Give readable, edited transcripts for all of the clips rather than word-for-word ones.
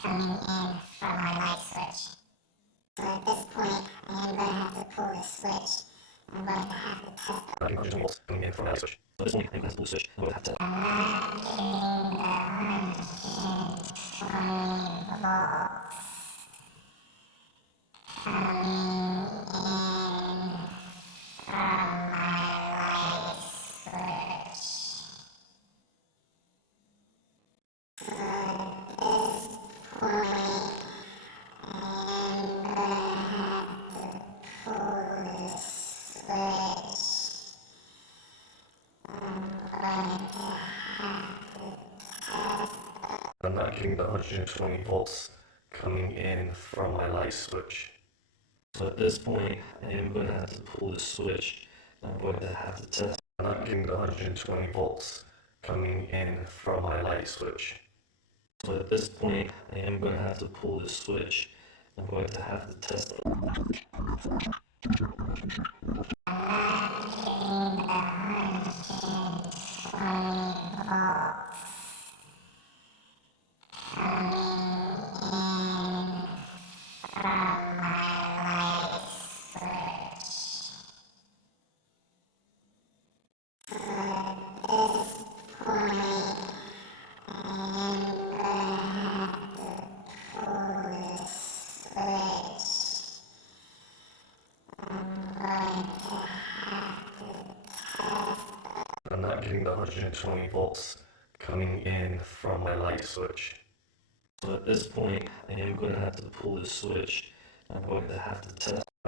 coming in from my light switch. So at this point, I am going to have to pull the switch. I'm going to have to test the volts coming in from my light switch. So at this point, I'm going to have to pull the switch. I'm going to have to. I'm not getting the 120 volts coming in from my light switch. So at this point, I'm gonna have to pull the switch. I'm not getting the 120 volts coming in from my light switch. So at this point, I am going to have to pull the switch. I'm going to have to test. I'm not getting the 120 volts coming in from my light switch. So at this point, I am going to have to pull the switch. I'm going to have to test. I'm not getting the 120 volts coming in from my light switch. So at this point, I'm gonna have to pull the switch. I'm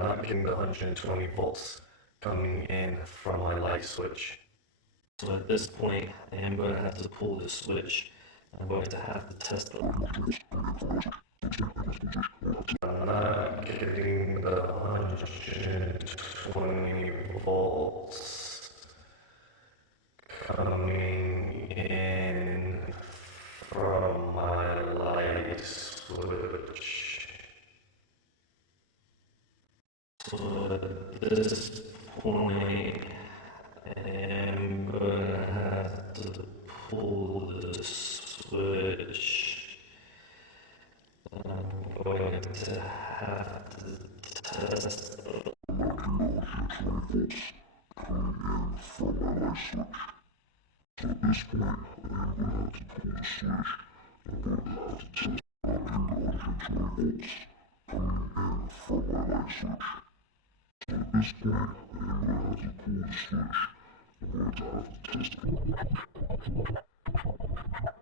not getting the 120 volts coming in from my light switch. So at this point, I am going to have to pull the switch. I'm going to have to test. I'm not getting the 120 volts coming in from my light switch. So at this point, I am going to have to pull the switch. I'm going to have to test the. I'm not getting the 120 volts coming in from my light switch. So at this point, I am gonna have to pull the switch. I'm going to have to test. I'm not getting the 120 volts coming in from my light switch. So at this point, I am going to have to pull the switch. I'm going to have to test. I'm not getting the 120 volts coming in from my light switch. So at this point, I am going to have to pull the switch. I'm going to have to test.